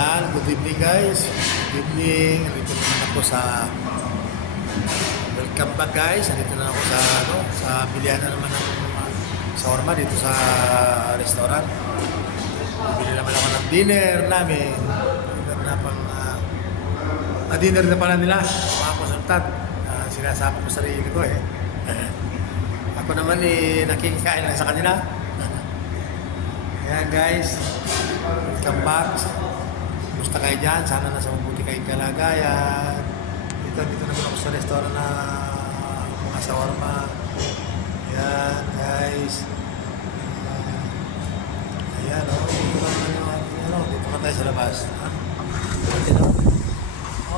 Yan, good evening guys. Good evening. Nandito naman ako sa welcome back guys. Nandito na ako sa bilihan na naman ng shawarma dito sa restaurant. Bili naman ako ng dinner namin. Dinner na pala nila. Mga konsultant. Sinasama ko sarili ko eh. Ako naman nakikikain lang sa kanila. Ayan guys. Welcome back. Kumusta kayo dyan? Sana nasa mabuti kayong kalagayan. Dito naman ako sa restaurant na mga shawarma. Ayan guys. Ayan o. Dito ka tayo sa labas. Dito o.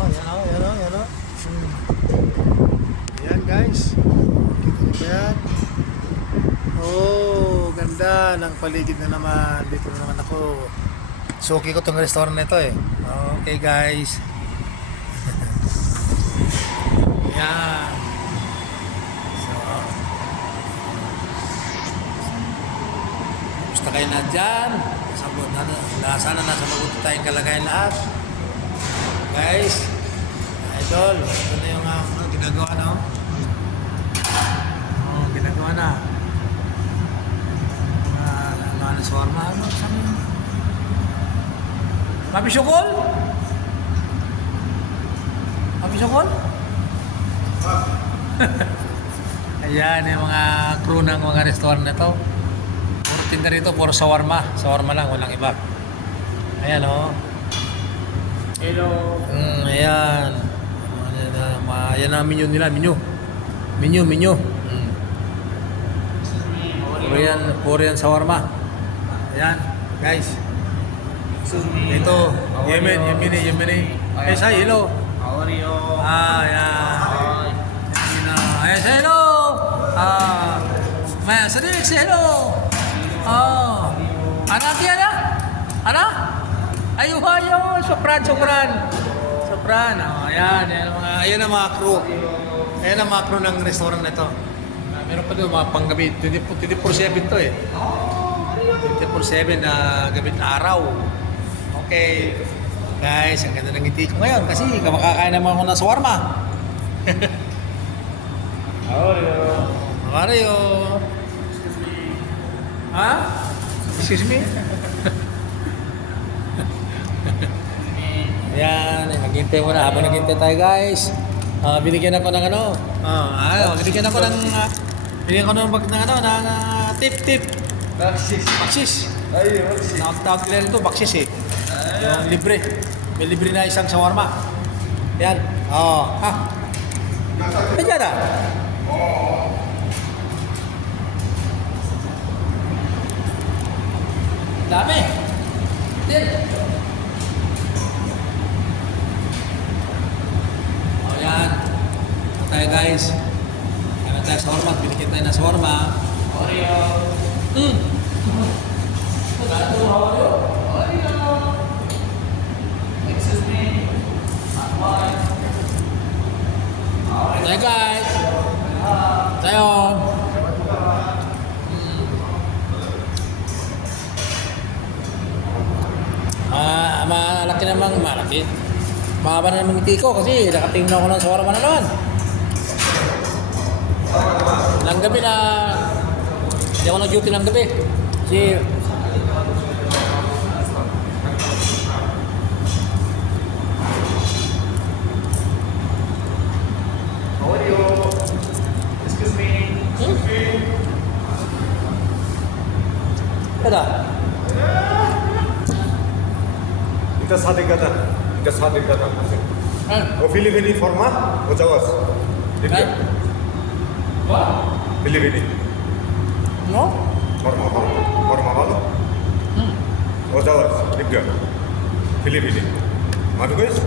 Ayan o. Ayan guys. Kita nyo ba yan? Oh, ganda ng paligid na naman. Dito na naman ako. Suki ko tong restaurant na ito eh. Okay guys. Yan. So, gusto kayo na dyan. Sana nasa mabuti tayong kalagayan lahat. Guys, idol, ito na yung ginagawa na. Ginagawa na. Ano shawarma? Ano? Papi Syukol? Papi Syukol? Ayan yung mga crew ng mga restaurant na to. Puro tinda rito, puro shawarma. Shawarma lang, walang iba. Ayan o. Hello. Ayan. Ayan na menu nila, menu. Menu. Puro yan shawarma. Ayan, guys. Ito, Yemeni. Hey, say hello. How are you? Ayan. Ayan, say hello. Maya, say hello. Anak yan na? Anak? Ayo. Sopran. Ayan ang mga crew. Ayan ang mga crew ng restaurant na ito. Meron pa doon mga panggabi. 24/7 to eh. 24/7 na gabit araw. Okay. Guys, ang ganda ng ngiti ko ngayon kasi makakain naman ako ng shawarma. How are you? Excuse me. Ha? Excuse me? Ayan, naghintay mo na. Habang naghintay tayo guys, binigyan ako ng binigyan ako ng tip. Baksis. Ay, baksis. Tawag nila ito, baksis eh. Yung libre. May libre na isang shawarma. Yan. Ayan na. Dami. Din. Yan. Ito tayo guys. Kaya tayo shawarma. Binigyan tayo ng shawarma. How are you? Excuse me. Tayo guys. Tayo. Malaki. Mahaba na naman ngiti ko kasi nakatingin ako ng shawarma na naman. Nang gabi na hindi ako nag-duty ng gabi. Kasi How are you? Excuse me. Ada? Kita sate kata. Filipini forma, ocawas. Kan? Filipini No? forma malo. Ocawas, Libya. Filipini. Matu guys?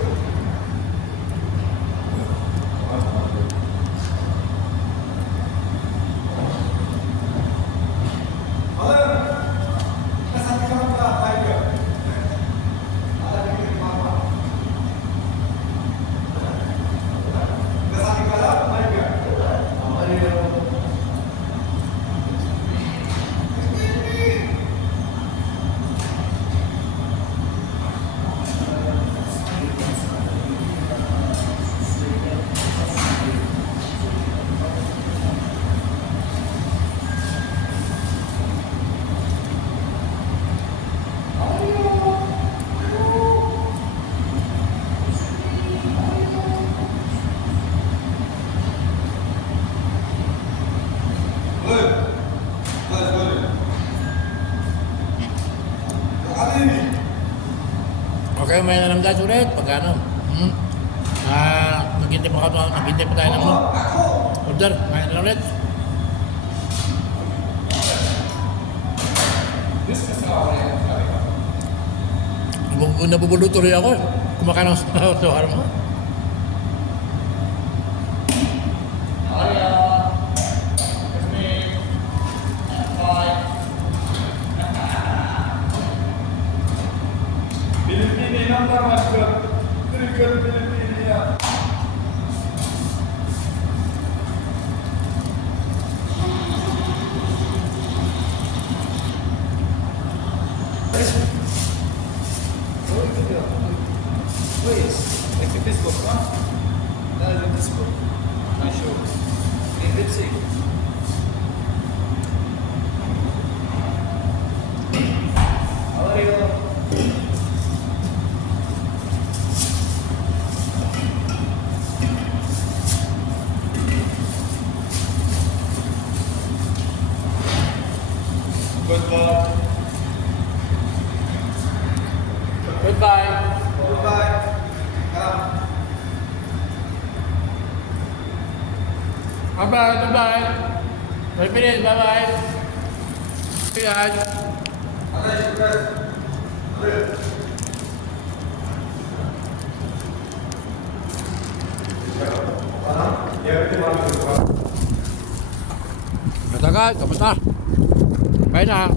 Okay, may alam guys ulit. Pagkano? Naghintay pa tayo ng order. May alam ulit. Nabubulot tuloy ako. Kumakain ng sawar mo. Pilipini number one girl. Trigger Pilipini yan. Please, like this book, huh? That is this book. I show. Let's see. How are you? Goodbye. Goodbye. Goodbye. Come. Bye-bye. Goodbye. Wait a minute. Bye-bye. See you guys. Kamusta guys? Kamusta? Bye na.